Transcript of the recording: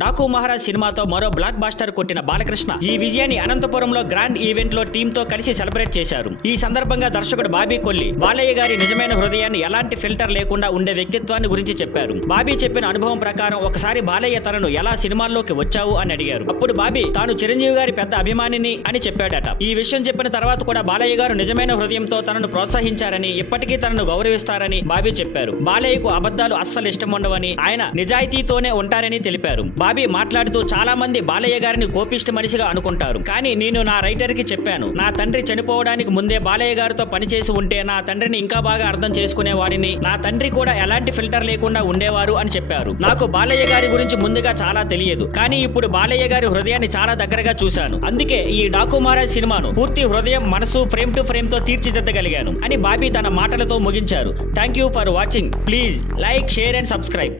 డాకు మహారాజ్ సినిమాతో మరో black buster కొట్టిన బాలకృష్ణ ఈ విజయాన్ని అనంతపురంలో గ్రాండ్ ఈవెంట్ లో టీమ్ తో కలిసి సెలబ్రేట్ చేశారు. ఈ సందర్భంగా దర్శకుడు బాబీ కొల్లి బాలయ్య గారి నిజమైన హృదయాన్ని ఎలాంటి ఫిల్టర్ లేకుండా ఉండే వ్యక్తిత్వాన్ని గురించి చెప్పారు. బాబీ చెప్పిన అనుభవం ప్రకారం ఒకసారి బాలయ్య తనను ఎలా సినిమాల్లోకి వచ్చావు అని అడిగారు. అప్పుడు బాబీ తాను చిరంజీవి గారి పెద్ద అభిమానిని అని చెప్పాడట. ఈ విషయం చెప్పిన తర్వాత కూడా బాలయ్య గారు నిజమైన హృదయంతో తనను ప్రోత్సహించారని, ఇప్పటికీ తనను గౌరవిస్తారని బాబీ చెప్పారు. బాలయ్యకు అబద్ధాలు అస్సలు ఇష్టం ఉండవని, ఆయన నిజాయితీతోనే ఉంటారని తెలిపారు. బాబీ మాట్లాడుతూ చాలా మంది బాలయ్య గారిని కోపిష్టి మనిషిగా అనుకుంటారు, కానీ నేను నా రైటర్ కి చెప్పాను, నా తండ్రి చనిపోవడానికి ముందే బాలయ్య గారితో పనిచేసి ఉంటే నా తండ్రిని ఇంకా బాగా అర్థం చేసుకునేవాడిని, నా తండ్రి కూడా ఎలాంటి ఫిల్టర్ లేకుండా ఉండేవారు అని చెప్పారు. నాకు బాలయ్య గారి గురించి ముందుగా చాలా తెలియదు, కానీ ఇప్పుడు బాలయ్య గారి హృదయాన్ని చాలా దగ్గరగా చూశాను. అందుకే ఈ డాకు మహారాజ్ సినిమాను పూర్తి హృదయం, మనసు, ఫ్రేమ్ టు ఫ్రేమ్ తో తీర్చిదిద్దగలిగాను అని బాబీ తన మాటలతో ముగించారు. Thank you for watching. Please like, share and subscribe.